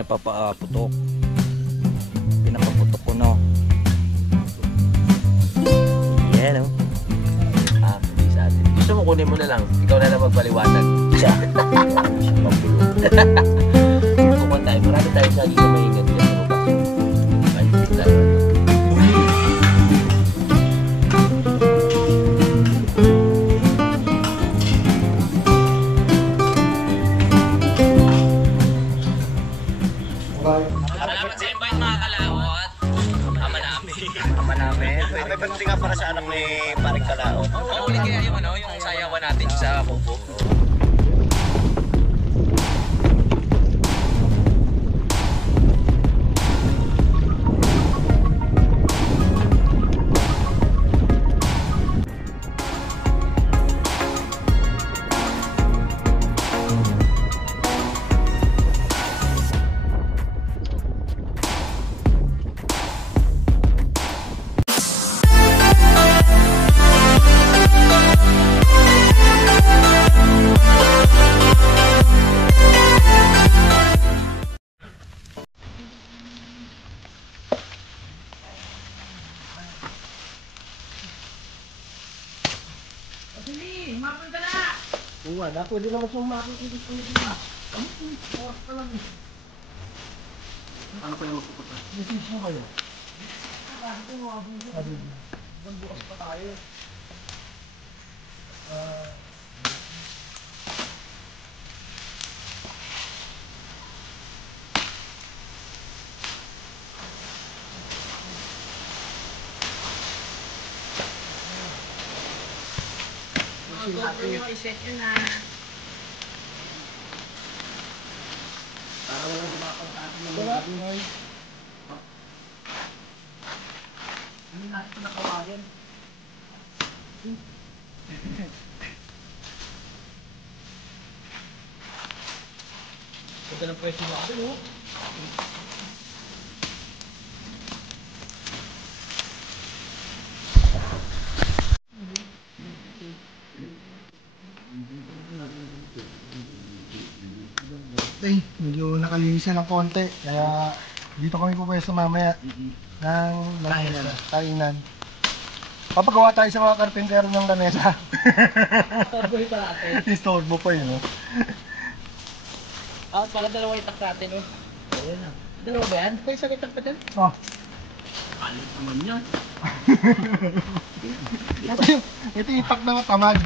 Napapaputok. Pinapaputok ko, no? Yan, no? Sa atin. Gusto mo kunin mo na lang. Ikaw na lang magpaliwanag. Siya. Siya magbulong. Kung tayo, marami tayo sa na mahingat dyan sa baba. Ay, tayo. Salamat sa invite mga kalawot. Ama namin. May pati nga para sa anak ni Paring Kalao. Oo, ulit kaya yung yung sayawan natin sa Kubo. Wala, pwede naman sumapit dito. Ano pa yung magpupunta? Decision kayo. Bukas pa tayo. Gusto nyo i-set yun na. Para walang kumakantata ng mga buhay. Hindi natin ito nakawagin. Ito na pwede natin, oh. Medyo nakalinisan ng konti, kaya dito kami pupwesto mamaya ng kainan. Papagawa tayo sa mga karpintero ng lamesa. Torboy pa natin. Istorbo pa yun, no? Pala dalawa itak natin, oh. Ayan na. Dalawa ba yan? May isang itak pa dyan? Oh. Alit naman yan. Ito yung itak na matamad.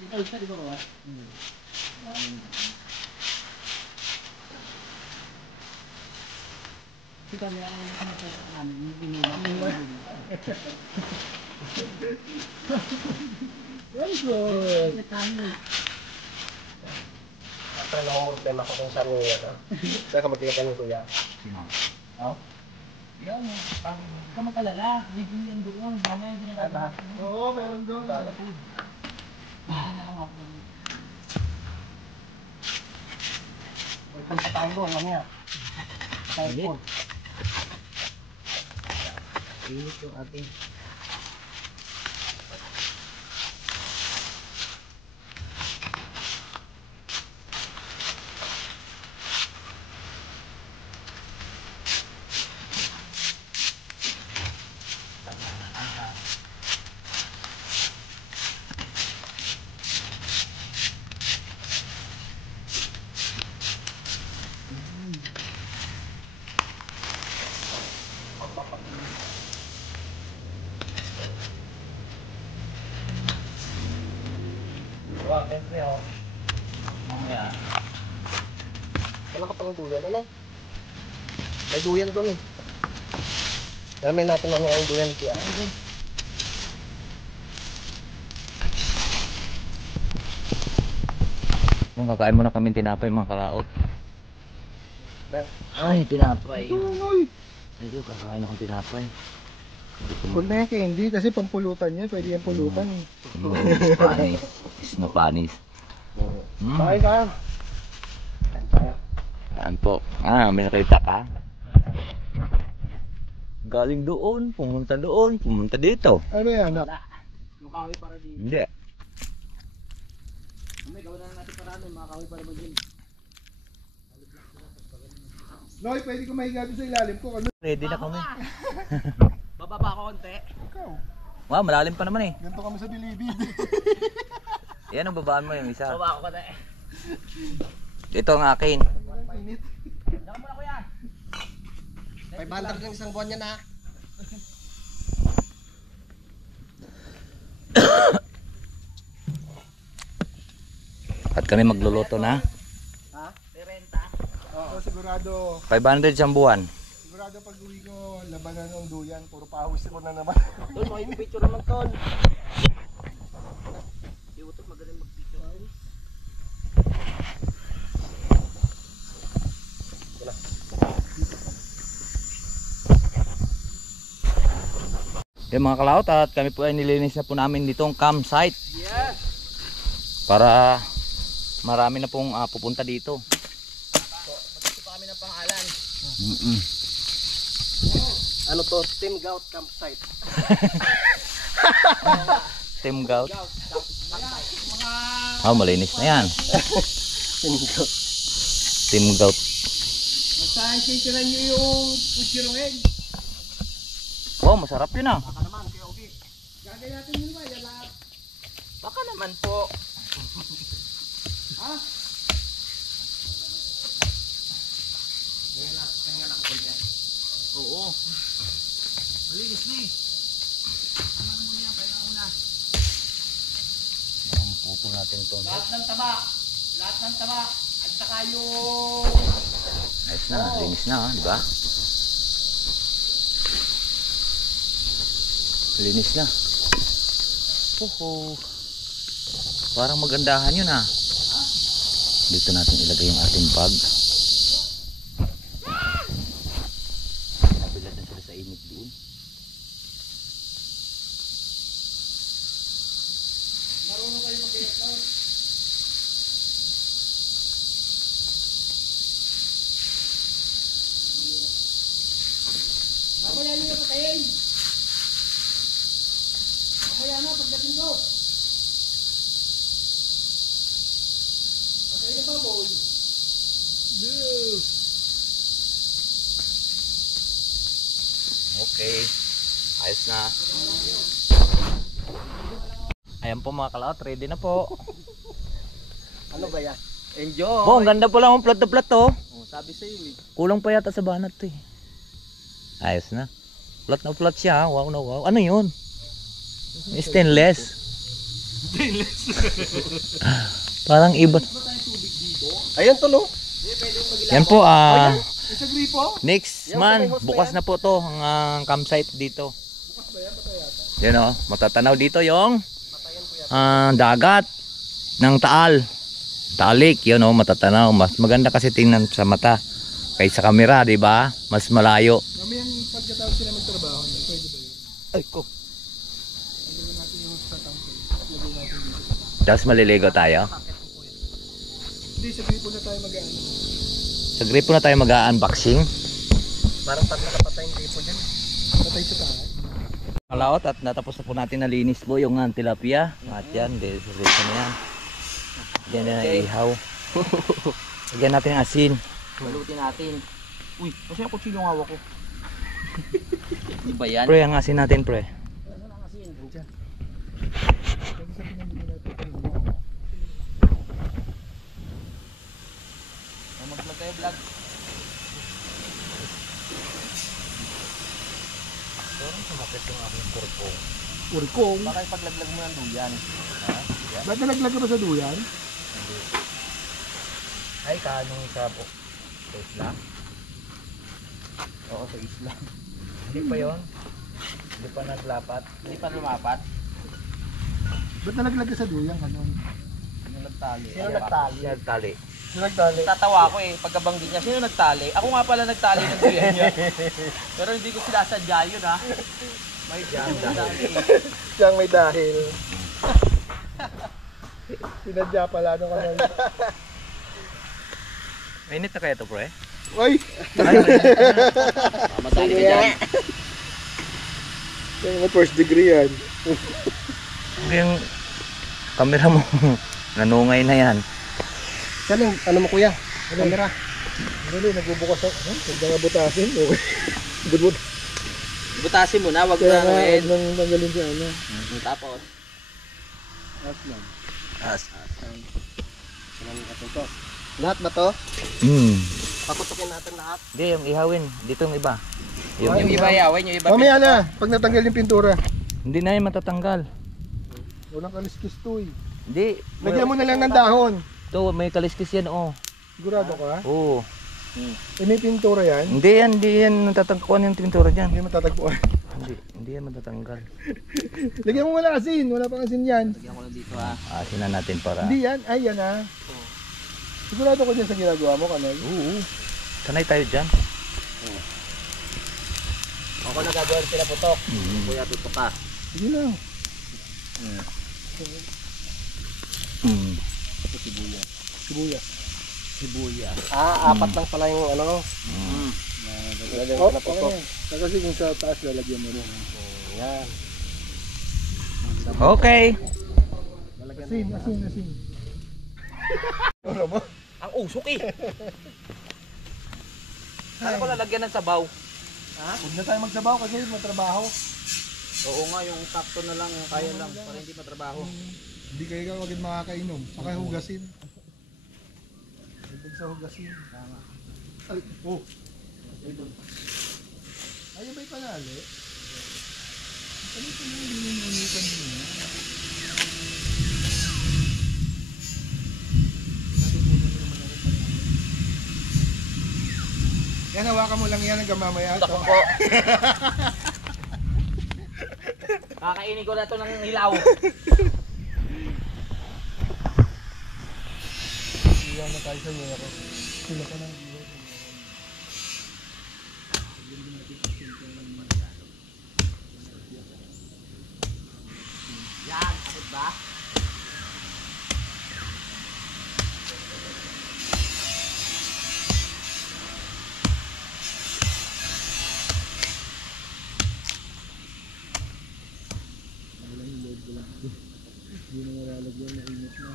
Dito, isa di ba ba? Kita niya ang sinasaya namin, yung binuha. Very good. Pero nakumultema ko kung saan mo yan, ha? Saan ka magkita ng kuya? Oh? Yan, huwag ka mag-alala. Living yan doon. Mamaya din ang lahat. Oo, meron doon. Punta tayo doon, mamaya. Tayo. Init yung ating. Wow, siyempre ako. Mamaya. Wala ka pang duyan, ano? May duyan doon eh. Dami natin mamaya ang duyan kaya. Kung kakain mo na kami tinapay mga kalaot. Ay, tinapay. Ito, kakain akong tinapay. Huwag na yung candy kasi pampulutan yan. Pwede yung pulutan. Panis. Is no panis. Bye, Sam. Saan po? May nakita ka? Galing doon, pumunta dito. Ano yan, anak? Yung kahoy para di. Hindi. May gawin na natin para mga kahoy para mag-gym. Noy, pwede ko mahiga doon sa ilalim ko. Ano? Ready na kami. Bababa ko konti. Ikaw. Wow, malalim pa naman eh. Ganito kami sa bilibid. Yan ang babaan mo yung isa. Bababa ko konti. Ito ang akin. Init. Diyan muna kuya. 500 ng isang buwan yan, ha? At kami magluluto na. Ha? Renta. Oo, sigurado. 500 siyang buwan. Sigurado pag uwi ko, labanan ng duyan. Puro pahus ko na naman. Tol, may picture naman tol. Si Utot magaling mag-picture. Yung mga kalaot at kami po ay nilinis na po namin ditong campsite. Yes. Para marami na pong pupunta dito. Magkito pa kami ng pangalan. Ano to? Team Gout Campsite. Team Gout. Gout Campsite. Oh, malinis na yan. Team Gout. Team Gout. Basta kikira nyo yung puchirohen. Oh, masarap yun ah. Baka naman, kaya okay. Gagay natin yun ba? Yan lahat. Baka naman po. Ha? Kaya lang ko yan. Oo. Malinis na eh. Tama na muna yan, pahinga muna. Ang puto natin to. Lahat ng taba. Lahat ng taba. At saka yung... Ayos na, linis na, di ba? Linis na. Oho. Parang magandahan yun ah. Dito natin ilagay yung ating bag. Nabilad na sila sa init doon. Marunong kayo mag-iyak na. Mamaya nyo yung patayin. Mamaya na pagdating ko. Patayin na baboy. Okay. Ayos na. Ayan po mga kalaot, ready na po. Ano ba yan? Enjoy! Oh, ang ganda pala ng plat na plat oh. Oh, sabi sa'yo eh. Kulang pa yata sa banat to eh. Ayos na. Plat na plat siya. Wow na wow. Ano yun? Stainless. Stainless. Parang iba. Ayun to no? Yan po Isa gripo? next Yan, month sabay host na bukas na po to ang campsite dito. Yan oh, matatanaw dito yung dagat ng Taal. Taalik, yun oh, matatanaw. Mas maganda kasi tingnan sa mata kaysa camera, di ba? Mas malayo. Mamayang pagkatapos sila magtrabaho, pwede ba yun? Ay ko. Lagyan natin yung sa tampo. Lagyan natin dito. Tapos maliligo tayo. Hindi, sa gripo na tayo mag-ano. Sa gripo na tayo mag-unboxing. Parang pag nakapatay yung tipo dyan. Patay sa taas. Kalaot at natapos na po natin nalinis po yung tilapia. At yan, diretso na yan. Diyan na ihaw. Lagyan natin ng asin. Malutin natin. Uy, kasi ako chilo ng hawak ko. Di ba yan? Pre, ang asin natin pre. Ano ang asin? Diyan. Mag-vlog kayo vlog. Parang sumakit yung aking kurpong. Urkong. Baka ipaglaglag mo ng duyan. Ba't nalaglag ka ba sa duyan? Ay, kanong sa isla? Oo, sa isla. Hindi pa yon. Hindi pa naglapat. Hindi pa lumapat. Ba't nalaglag ka sa duyan? Ano? Sino nagtali? Sino nagtali? Nagtali. Nagdali. Tatawa ako eh, pagkabanggit niya, sino nagtali? Ako nga pala nagtali ng duyan niya. Pero hindi ko sinasadya yun ha. May nagtali eh. Siyang may dahil. Sinadya pala nung ano. Mainit na kaya to, pre? Oy! Masali ka dyan. Yung first degree yan. Yung camera mo, nanungay na yan. Saan yung, ano mo kuya? Camera. Dali, nagbubukas ako. Huwag nga butasin. Budbud. Butasin mo na, wag Kaya na nga, ano. huwag nang tanggalin siya. Ano? Tapos, As lang. As. Lahat ba to? pakutukin natin lahat. Hindi, yung ihawin. Dito yung iba. Yung iba yawin, yung iba. Mamaya na, pag natanggal yung pintura. Hindi na yan matatanggal. Walang kaliskis to eh. Hindi. Lagyan mo na lang ng dahon. Ito, may kaliskis yan, oh. Sigurado ka? Oo. Eh, may pintura yan. Hindi yan natatangkuan yung pintura dyan. Hindi matatagpuan. Hindi yan matatanggal. Lagyan mo wala asin. Wala pang asin yan. Lagyan ko lang dito ha. Asinan natin para... Hindi yan. Ay, yan ah. Sigurado ko dyan sa ginagawa mo, Kanay. Oo. Sanay tayo dyan. Ako nagagawin sila putok. Kuya tutok ka. Sige lang. Sibuyas. Sibuyas. Apat lang pala yung ano. Lalagyan ko na putok. Kasi kung sa taas lalagyan mo rin. Yan. Okay. Asin. Ang usok eh. Kala ko lalagyan ng sabaw. Huwag na tayo magsabaw kasi matrabaho. Oo nga, yung sakto na lang, kaya lang, para hindi matrabaho. Hindi kayo agad makakainom. Saka hugasin. Huwag sa hugasin. Tama. Ay, oh. Ayaw ba'y panali? Ano ito yung linununutan nyo? Yan, hawakan mo lang yan hanggang mamaya. Ako po. Kakainin ko na ito ng hilaw. Iyan na tayo sa mga. Sila ka ng iwan. Yan, abot ba? Hindi na malalagyan na init na.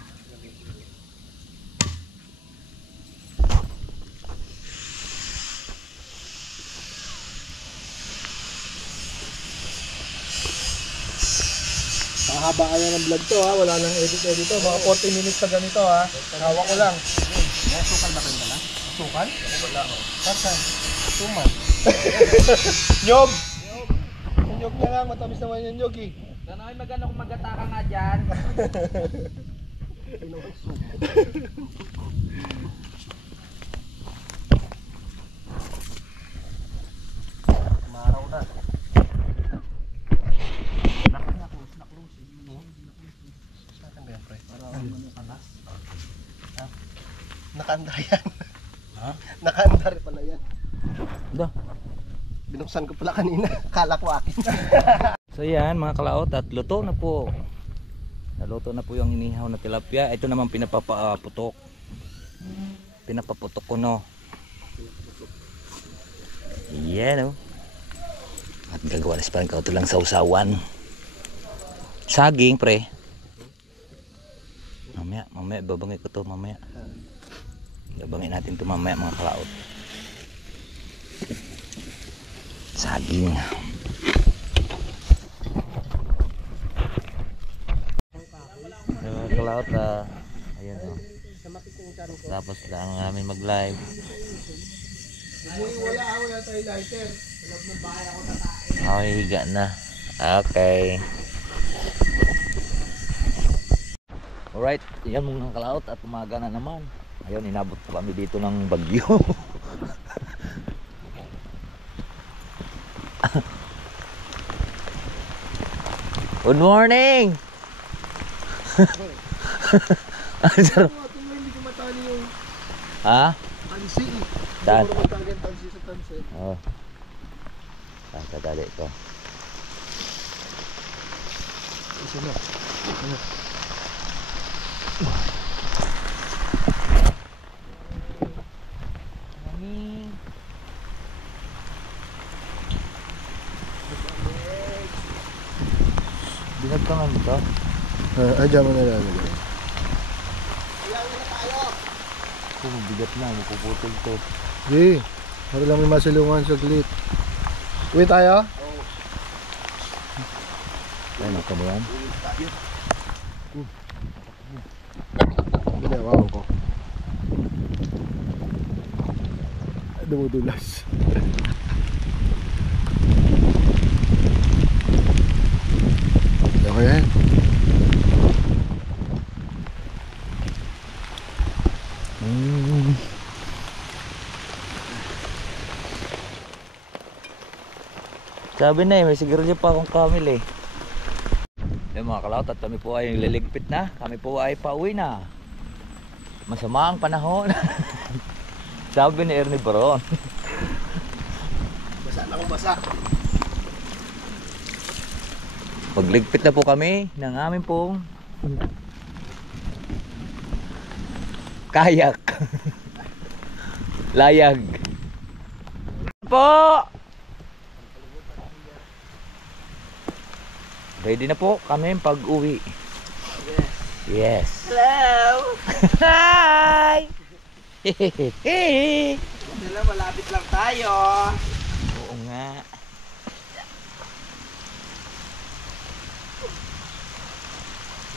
Mahaba ka na ng vlog to ha, wala nang edit to, mga 40 minutes sa ganito ha. Hawak ko lang. May sukal ba kayo dala? Sukan? Wala ko. Saan? Suman. Nyog! Yung nyog na lang, matamis naman yung nyog eh. Gano'y magano kung magataka nga dyan. Maraw na. Nakaandar yan. Ha? Nakaandar pala yan. Da. Binuksan ko pala kanina. Kala ko akin. So yan mga kalaot at luto na po. Naluto na po yung inihaw na tilapia. Ito naman pinapaputok. Pinapaputok ko no. Yan o. At gagawa na si parang kauto lang sa usawan. Saging pre. Mamaya babangin ko to mamaya. Babangin natin to mamaya mga kalaot. Saging. Kalaot ayan o. Tapos lang namin mag live. Wala tayo lighter. Okay, higa na. Okay. Alright, yan mga kalaot at umaga na naman. Ayun, inabot po kami dito ng bagyo. Good morning! Ang sarap. Hindi ko matali yung Ha? tansi. Saan? Hindi ko matali yung tansi sa tansi. Oh. Saan kadali ko? Isa na. Tangan mo to. Dyan mo nalalagay. Kung mabigat na, mapuputol to. Sige. Para lang may masilungan saglit. Uwi tayo? Ay, naka mo yan? Binawaw ko. Dumudulas. Okay yan. Sabi na may sigarilyo pa akong kamil Yung mga kalawt at kami po ay liligpit na. Kami po ay pauwi na. Masama ang panahon. Sabi ni Ernie Baron. Basa na akong basa. Pagligpit na po kami ng aming pong kayak. Layag. Po! Ready na po kami pag-uwi. Yes. Hello! Hi! Sila, malapit lang tayo. Oo nga.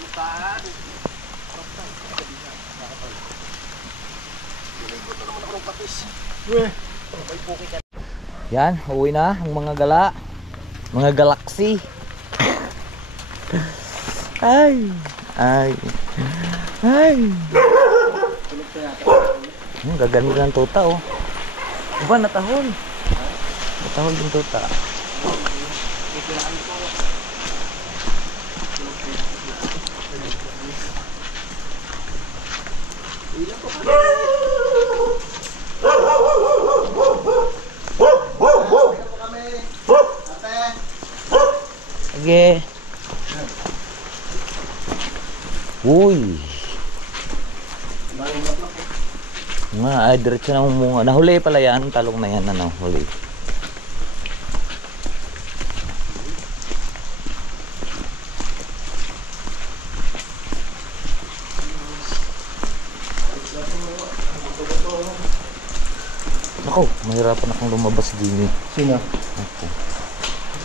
Bukan. Yan, uwi na ang mga gala. Mga galaxy. Ay. Ay. Ay. Gaganda ng tuta Diba natahol? Natahol yung tuta. Sige. Uy. Ay, diretso na mga. Nahuli pala yan. Talong na yan na nahuli. Ako, mahirapan akong lumabas din Sino? Ako.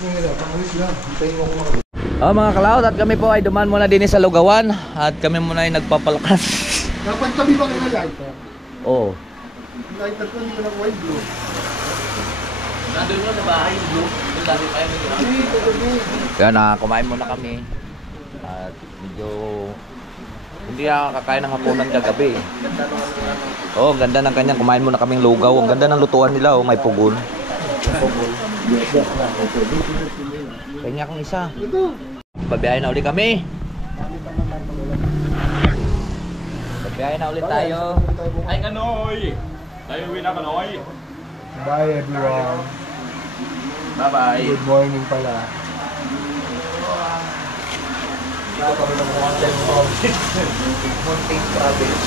Mahirapan. Alis lang. Hintayin mo ako makabit. Mga kalaot, at kami po ay dumaan muna din sa Lugawan. At kami muna ay nagpapalakas. Dapat tabi ba kayo na lighter? Oo. Lighter ko hindi ko ng white blue. Nandun mo sa bahay yung blue. Doon dati tayo nag-iwan. Hindi, tabi. Kaya kumain muna kami. At medyo hindi kakain ng hapunan kagabi. Oo, ang ganda ng kanyang. Kumain muna kaming lugaw. Ang ganda ng lutuan nila. May pugon. Kanya kong isa. Babiyahe na ulit kami. Babiyahe na ulit tayo. Ay, Kanoy! Tayo uwi na, Kanoy! Bye everyone. Bye-bye! Good morning pala. Munting province. Munting province.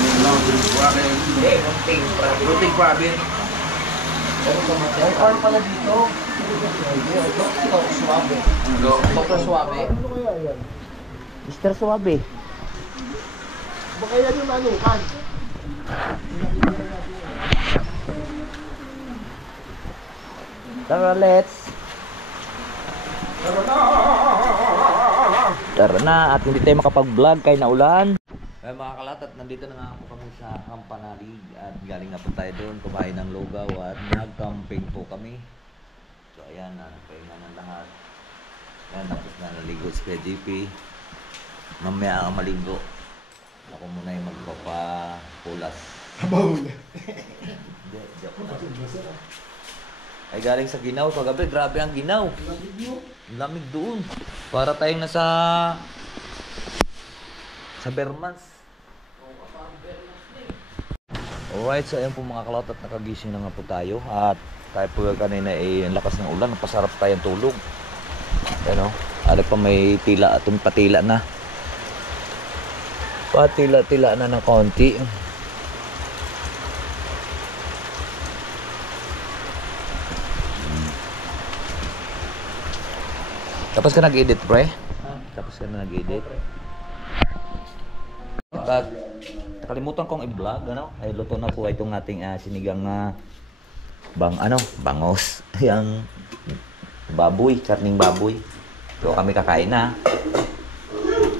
Ruting province. May farm pala dito. Ito, suwabe. Dr. Suave. Ano kaya yan? Mr. Suabe. Baka yan yung nanukan. Tara, let's. Tara na, at hindi tayo makapag-vlog kay naulan. Ay mga kalatat, nandito na nga po kami sa Kampanalig at galing na po tayo doon, kumain ng lugaw at nag-camping po kami. So ayan, nagpahinga ng lahat. Ayan, tapos na naligo si Kuya GP. Mamaya ang maligo. Ako muna yung magpapapulas. Kabahul. Hindi, joke lang. Ay galing sa Ginaw kagabi, grabe ang Ginaw. Ang lamig doon. Para tayong nasa Bermans. Alright, so ayan po mga kalot at nakagising na nga po tayo. At tayo po kanina ang lakas ng ulan, napasarap tayong tulog. Ayan o, ala pa may tila at patila na. Patila-tila na ng konti. Tapos ka nag-edit, pre? Tapos Pags ka na nag-edit. At nakalimutan kong i-vlog, ano? Ay luto na po itong ating sinigang na bangos. Yang baboy, karning baboy. So kami kakain na.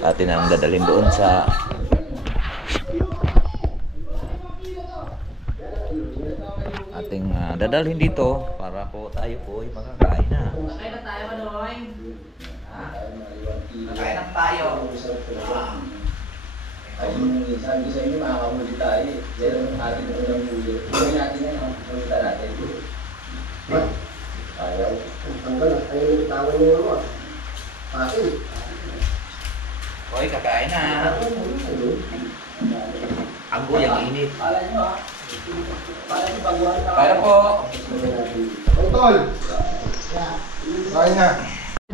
Atin ang dadalhin doon sa ating dadalhin dito para po tayo po ay makakain na. Kaya na tayo, Manoy. Kakain na tayo. Sabi ko sa inyo, makakahuli tayo. Yan ang ating unang huli. Gawin natin yan, makakahulita natin. Ayaw. Ayaw yung tawag mo naman. Pakin. Hoy, kakain na. Ang buyang init. Pala nyo ha. Pala nyo baguhan na. Kaya po. Tol! Kain na.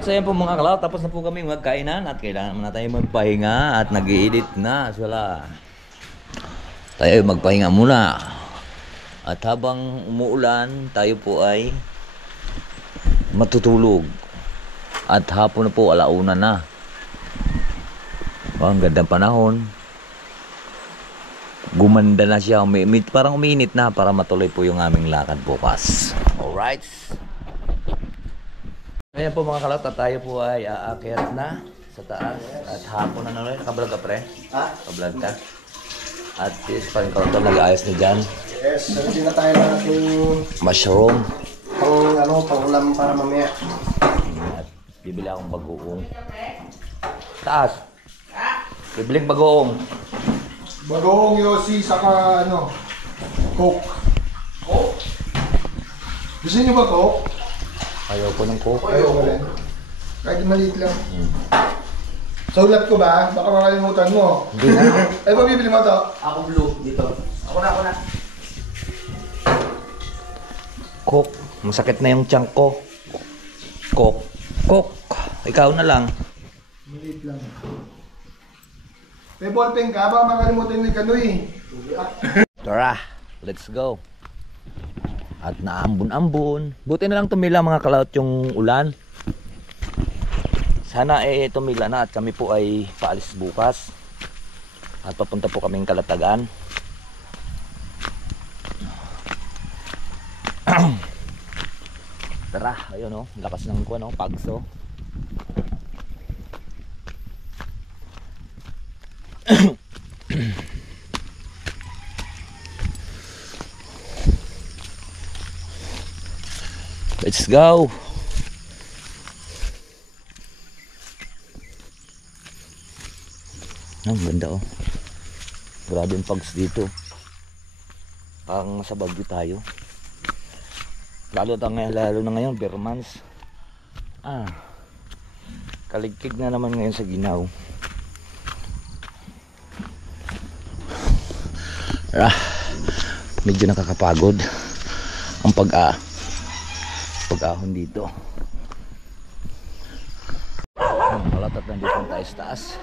So yan po mga kalaw, tapos na po kami magkainan at kailangan na tayo magpahinga at nag-i-edit na sila. Tayo magpahinga muna. At habang umuulan, tayo po ay matutulog. At hapon na po, alauna na. Oh, ang gandang panahon. Gumanda na siya. Parang uminit na para matuloy po yung aming lakad bukas. Alright. Ayan po mga kalot, at tayo po ay aakyat na sa taas. At hapon na naman. Nakablog ka pre? Ha? Nakablog ka? At yes, parang kalot nag-aayos na dyan. Yes, nandito na tayo ng ating Mushroom. pangulam para mamaya. At bibili akong bagoong. Taas. Bibiling bagoong. Bagoong Yossi, saka Coke. Oh, Gusto niyo ba Coke? Ayaw ko ng coke. Ayaw ko rin. Kahit maliit lang. Saulat ko ba? Baka makalimutan mo. Hindi na. Ay, pabibili mo to? ako blue dito. Ako na. Coke. Masakit na yung tiyan ko. Coke. Coke. Ikaw na lang. Maliit lang. May ballpen ka? Baka makalimutan ni Kanoy. Tara, let's go. At naambon-ambon. Buti na lang tumila mga kalaot yung ulan. Sana tumila na at kami po ay paalis bukas. At papunta po kaming Kalatagan. Tara, ayun lakas ng pagso. Let's go. Ang ganda Grabe yung pags dito. Parang sa Baguio tayo. Lalo na ngayon, bare months. Kaligkig na naman ngayon sa Ginaw. Medyo nakakapagod ang pag-ahon dito. Malat at nandito tayo sa taas.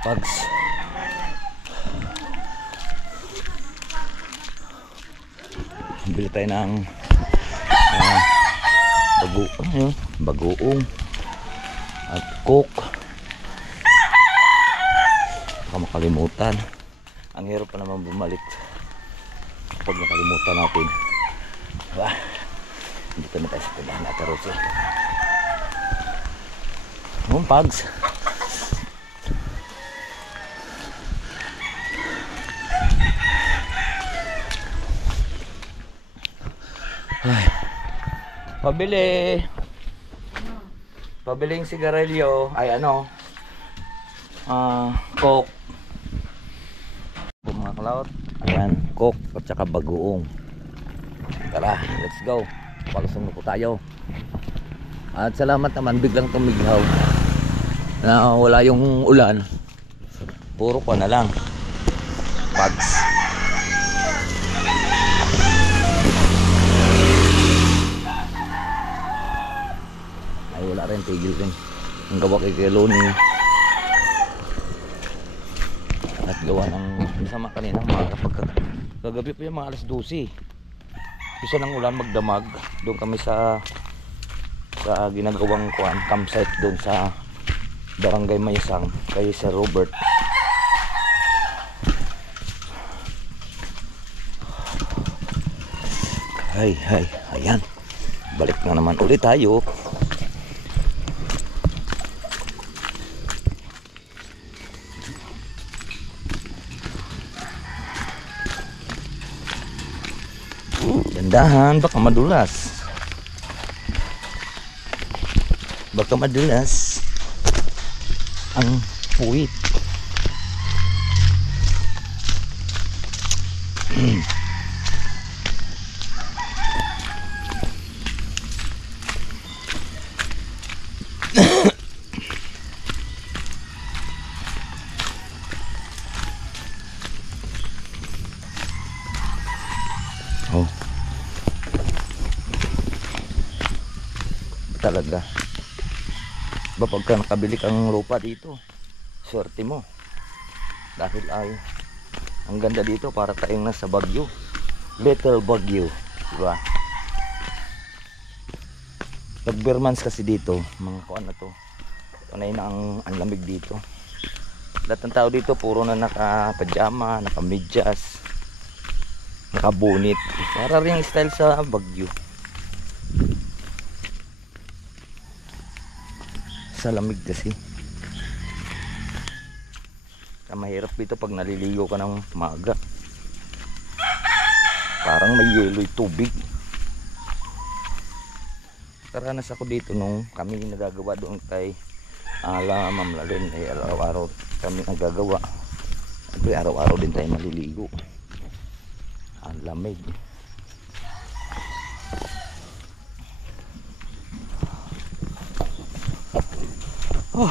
Pags. Bili tayo ng bagoong at coke. Baka makalimutan. Ang hirap pa naman bumalik pag nakalimutan natin. Dito na tayo sa tindahan natin, Rosie. Pags. Pabiling sigarilyo ay coke. Mga kalaot, ayan, coke at saka bagoong. Tara, let's go. Palusong na po tayo. At salamat naman, biglang tumighaw na wala yung ulan. Puro ko na lang pags. Ay wala rin, tigil rin ang gawa kay Keloni at gawa ng masama kanina kagabi pa yung mga alas 12 isa ng ulan magdamag. Doon kami sa sa ginagawang campsite doon sa Barangay Mayasang kay Sir Robert. Hay, ayan. Balik na naman ulit tayo. Dandahan, baka madulas. Baka madulas ang puwit. Oh. Talaga. Ba pagka nakabili kang lupa dito, swerte mo. Dahil ay ang ganda dito para tayong nasa Baguio. Little Baguio, diba? Pag Bermans kasi dito, mga kuan na to. Panay na ang lamig dito. Lahat ng tao dito puro na naka-pajama, naka-medyas, naka-bonnet. Para rin style sa Baguio. Sa lamig kasi. Mahirap dito pag naliligo ka ng maaga. Parang may yelo yung tubig. Karanas ako dito nung kami nagagawa doon kay Ma'am Lalen. Araw-araw kami nagagawa. Siyempre araw-araw din tayo maliligo. Ang lamig. Oh.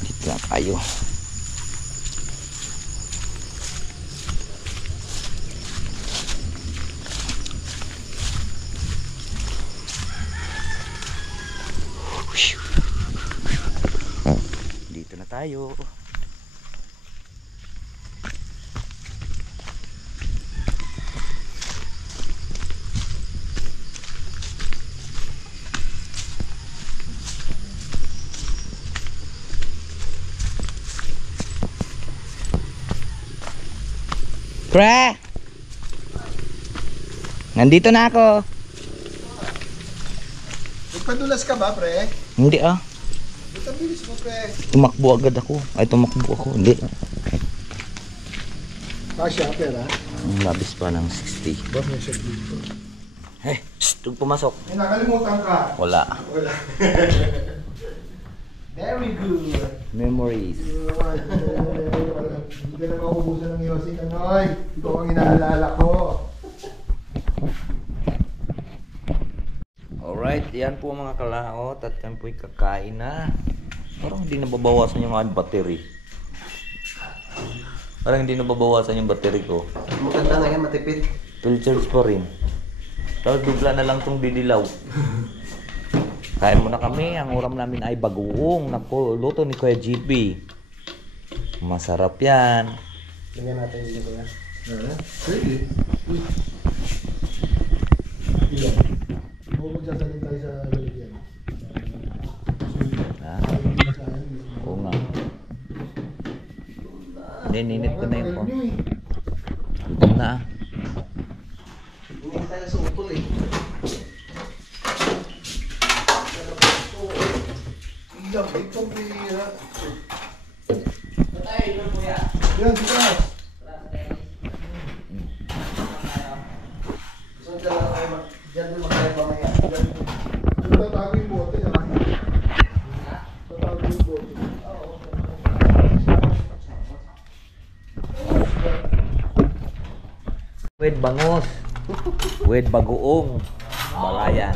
Dito na tayo. Dito na tayo. Pre! Nandito na ako. Nagpadulas ka ba, pre? Hindi ah. Ba't ang bilis mo, pre? Tumakbo agad ako. Ay, tumakbo ako. Hindi. Kasya, pera. Ang labis pa ng 60. Ba't may siya dito? Eh, huwag pumasok. May nakalimutan ka. Wala. Wala. Very good. Memories. Hindi ka na maubusan ng Yossi Kanoy. Ikaw ang inaalala ko. Alright, yan po mga kalaot. At yan po'y kakain na. Parang hindi nababawasan yung aking battery. Parang hindi nababawasan yung battery ko. Maganda na yan, matipid. Full charge pa rin. Tapos bigla na lang itong didilaw. Kain muna kami. Ang ulam namin ay bagoong. Luto ni Kuya GB. Masarap yan. Lagyan natin dito kuya. Pwede. Uy. Ilan? Huwag magsasalin tayo sa lalagyan. Ha? Oo nga. Ninit ko na yun po. Gutom na ah. Hindi tayo sa utol eh. Ilang, itong pira. Patay, doon kuya. Yan, sikas. Gusto nyo lang kayo dyan din magkaya pamaya. Tatago yung bote, ha? Tatago yung bote. Wed bangos. Wed bagoong. Balayan.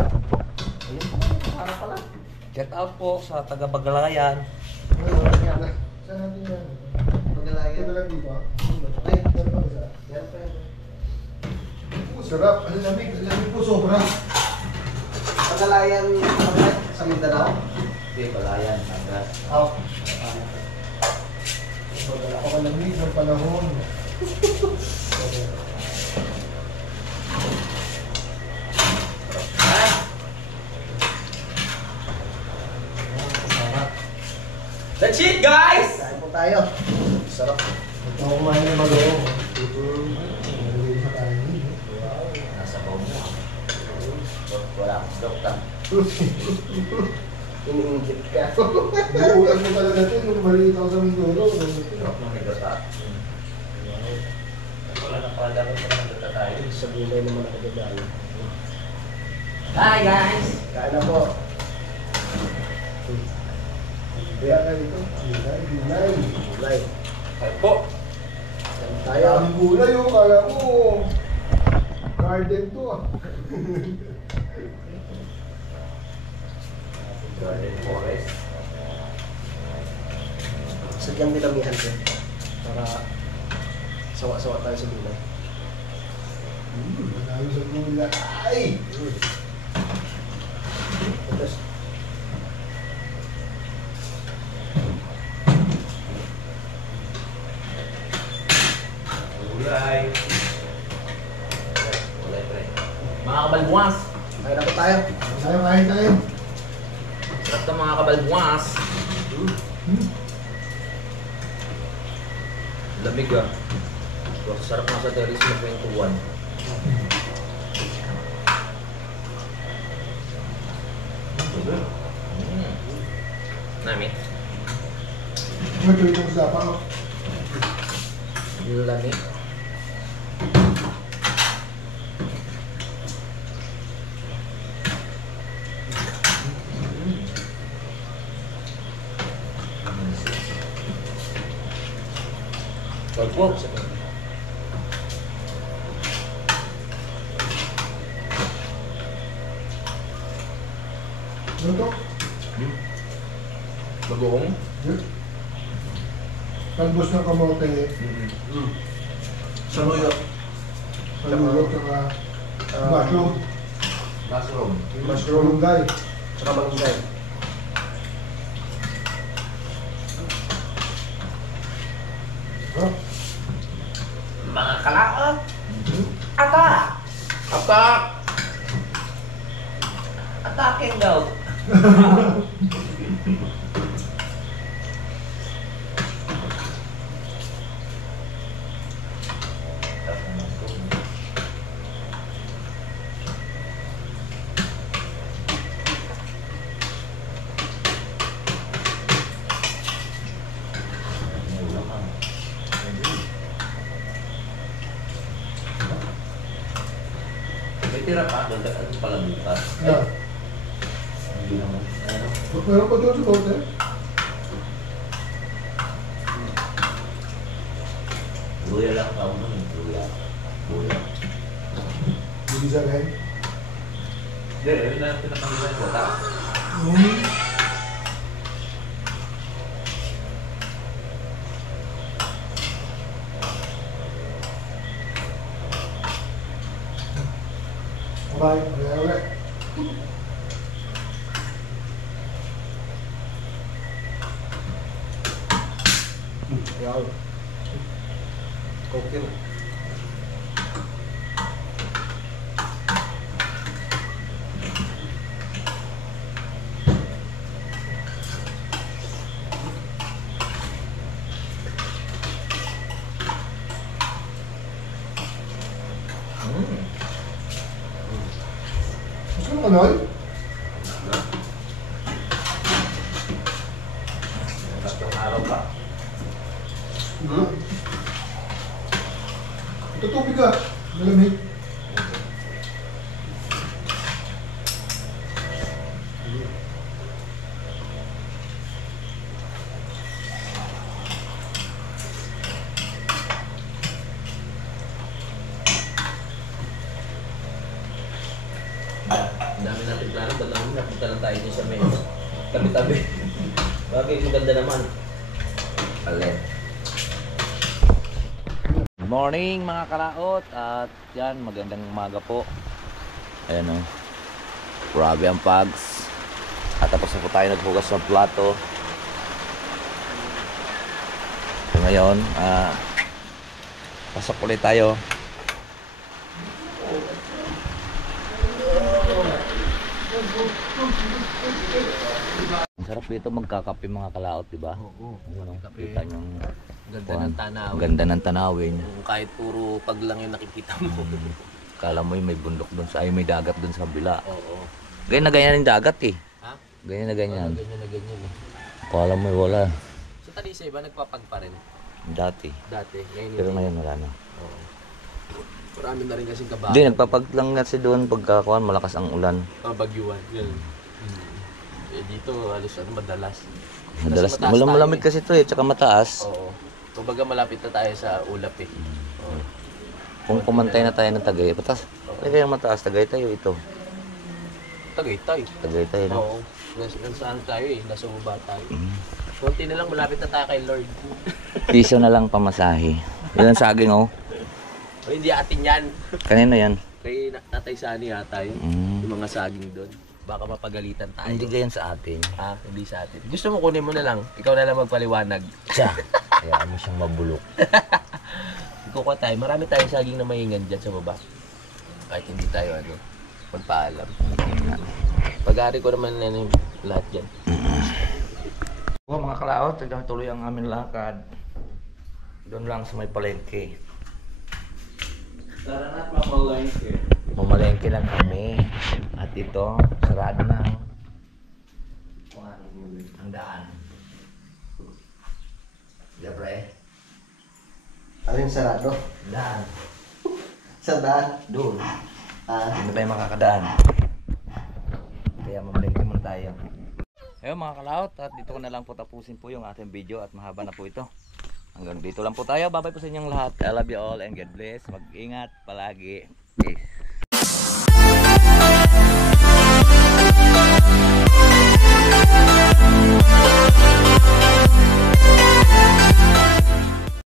Shout out po sa taga Bagalayan. Saan natin yan? Magalayan. Ito lang dito, ha? Ay, Meron pa isa. yan pa yan. Sarap. Ang lamig po sobra. Magalayan sa Mindanao. Hindi, Balayan. Taga. Oh. Napakalamig ng panahon. That's it, guys! Kain po tayo. Sarap. Ito ako kumain ng magawa. Nalagay sa kanin. Nasa baw mo. Wala akong dokta. Iniinggit ka. Uulan mo talaga ito. Nung maliit ako sa Mindoro. May gata. Wala na pala dapat pa ng gata tayo. Sa gulay naman ako dadalo. Hi, guys! Kain na po. Kaya ka dito. Gulay. Gulay. Ay po. Tayo. Ang gulay oh. Kala ko. Garden to ah. Garden forest. Sadyang nilamihan ko. Para sawa-sawa tayo sa gulay. Manalo sa gulay. Tapos, Gulay. Gulay pre. Mga kabalbuas! kain na po tayo. Kain tayo. Sarap to mga kabalbuas! Lamig ah. Sarap nga sa terrace na kwentuhan. Nami? May tuloy kong sapa ko. Lamig? Opo. Ano to? Bagoong? Talbos ng kamote. Sanuyo. Palulog saka mushroom. Mushroom. Mushroom malunggay. Saka malunggay. Oh, Mga kalaot! Atak! Atak! Atakin daw! May tira pa doon. Ano pala bukas? yeah. Hindi naman. Ano? Meron pa doon sa bote? Luya lang tao nun. Luya. Luya. Hindi sa rin. Hindi, yun na pinapanggilan ko. Ta. Bye. Kaya ulit. Wow. Okay. Gusto mo kanoy? Tatlong araw pa. Ito tubig ka. Malamig. Ang dami natin plano. Ba't naman napunta lang tayo dun sa may tabi-tabi. Bagay, maganda naman. Alin. Good morning mga kalaot. At yan, magandang umaga po. Ayan o. Grabe ang pags. At tapos na po tayo naghugas ng plato. ngayon, pasok ulit tayo. Ang sarap dito magkakape mga kalaot, di ba? Oo. Ano, Kape. kita nyo. Ganda ng tanaw. Ang ganda ng tanawin. Kahit puro pag lang yung nakikita mo. Kala mo may bundok doon sa, ay may dagat doon sa kabila. Oo. Ganyan na ganyan yung dagat eh. Ha? Ganyan na ganyan. Ganyan na ganyan eh. Kala mo wala. Sa Talisay ba nagpapag pa rin? Dati. Dati. Ngayon Pero hindi. ngayon wala na. Oo. Marami na rin kasing kabahan. Hindi, nagpapag lang kasi doon pagkakuan malakas ang ulan. Bagyuan. Yun. Eh dito halos madalas. Madalas, Nasa mataas malamig tayo kasi ito eh, tsaka mataas. Oo. Kumbaga malapit na tayo sa ulap eh. Oo. Kung kumantay na tayo ng Tagay, patas. Ano kayang mataas? Tagay tayo ito. Tagaytay. Tagay tayo, no? Oo. Nasaan tayo eh. Nasa baba tayo. Konti na lang malapit na tayo kay Lord. Piso na lang pamasahe. Yan ang saging, oh. O hindi atin yan. Kanina yan. Kay Tatay Sani yata yun. Yung mga saging doon. Baka mapagalitan tayo. Hindi ganyan sa atin. Ah, hindi sa atin. Gusto mo kunin mo na lang. Ikaw na lang magpaliwanag. Siya. Kaya mo siyang mabulok. Kukuha tayo. Marami tayong saging na mahingan dyan sa baba. Kahit hindi tayo magpaalam. Pag-ari ko naman na yung lahat dyan. Oh, mga kalaot, tuloy ang aming lakad. Doon lang sa may palengke. Tara na't mamalengke. Mamalengke lang kami. At ito, sarado na ang daan. Siyempre, Ano yung sarado? daan. Sa daan? Doon. Ah, Hindi tayo makakadaan. Kaya mamalengke muna tayo. Ayun mga kalaot, at dito ko na lang po tapusin po yung ating video at mahaba na po ito. Hanggang dito lang po tayo. Bye bye po sa inyong lahat. I love you all and God bless. Mag-ingat palagi. Peace.